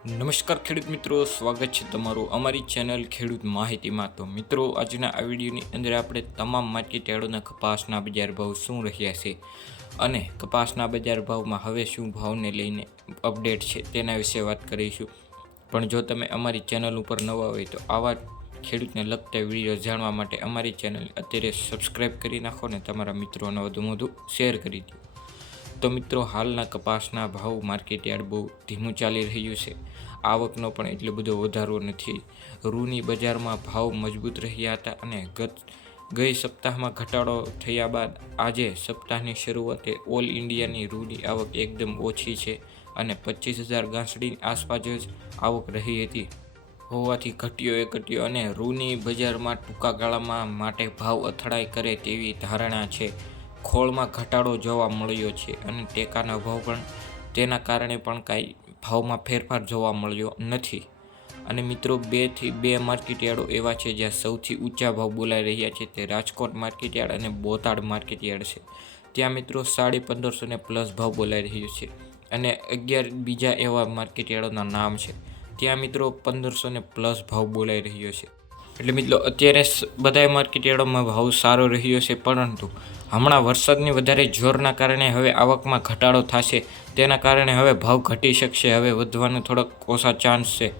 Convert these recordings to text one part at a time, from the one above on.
નમસ્કાર ખેડૂત મિત્રો, સ્વાગત છે તમારું અમારી ચેનલ ખેડૂત માહિતીમાં। તો મિત્રો, આજના આ વિડીયોની અંદર આપણે તમામ માર્કેટ યાર્ડોના કપાસના બજાર ભાવ શું રહ્યા છે અને કપાસના બજાર ભાવમાં હવે શું ભાવને લઈને અપડેટ છે તેના વિશે વાત કરીશું। પણ જો તમે અમારી ચેનલ ઉપર નવા હોય તો આવા ખેડૂતને લગતા વિડીયો જાણવા માટે અમારી ચેનલ અત્યારે સબસ્ક્રાઈબ કરી નાખો ને તમારા મિત્રોને વધુ શેર કરી દો। તો મિત્રો, હાલના કપાસના ભાવ માર્કેટ યાર્ડ બહુ ધીમું ચાલી રહ્યું છે। આવકનો પણ એટલો બધો વધારો નથી। રૂની બજારમાં ભાવ મજબૂત રહ્યા હતા અને ગઈ સપ્તાહમાં ઘટાડો થયા બાદ આજે સપ્તાહની શરૂઆતે ઓલ ઇન્ડિયાની રૂની આવક એકદમ ઓછી છે અને 25,000 ગાંસડીની આસપાસ જ આવક રહી હતી હોવાથી ઘટ્યો અને રૂની બજારમાં ટૂંકા ગાળામાં માટે ભાવ અથડાઈ કરે તેવી ધારણા છે। ખોળમાં ઘટાડો જોવા મળ્યો છે અને ટેકાના ભાવ પણ તેના કારણે પણ કાંઈ ભાવમાં ફેરફાર જોવા મળ્યો નથી। અને મિત્રો, 2 થી 2 માર્કેટ યાર્ડો એવા છે જ્યાં સૌથી ઊંચા ભાવ બોલાઈ રહ્યા છે, તે રાજકોટ માર્કેટ યાર્ડ અને બોટાદ માર્કેટ યાર્ડ છે। ત્યાં મિત્રો 1550 ને પ્લસ ભાવ બોલાઈ રહ્યો છે અને 11 બીજા એવા માર્કેટ યાર્ડોના નામ છે, ત્યાં મિત્રો 1500 ને પ્લસ ભાવ બોલાઈ રહ્યો છે। એટલે મિત્રો, અત્યારે બધા માર્કેટ યાર્ડોમાં ભાવ સારો રહ્યો છે, પરંતુ હમણાં વરસાદની વધારે જોરના કારણે હવે આવકમાં ઘટાડો થશે, તેના કારણે હવે ભાવ ઘટી શકશે, હવે વધવાનો થોડોક ઓછા ચાન્સ છે।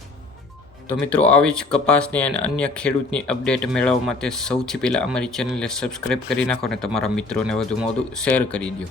તો મિત્રો, આવી જ કપાસની અને અન્ય ખેડૂતની અપડેટ મેળવવા માટે સૌથી પહેલાં અમારી ચેનલને સબસ્ક્રાઈબ કરી નાખો અને તમારા મિત્રોને વધુમાં વધુ શેર કરી દો।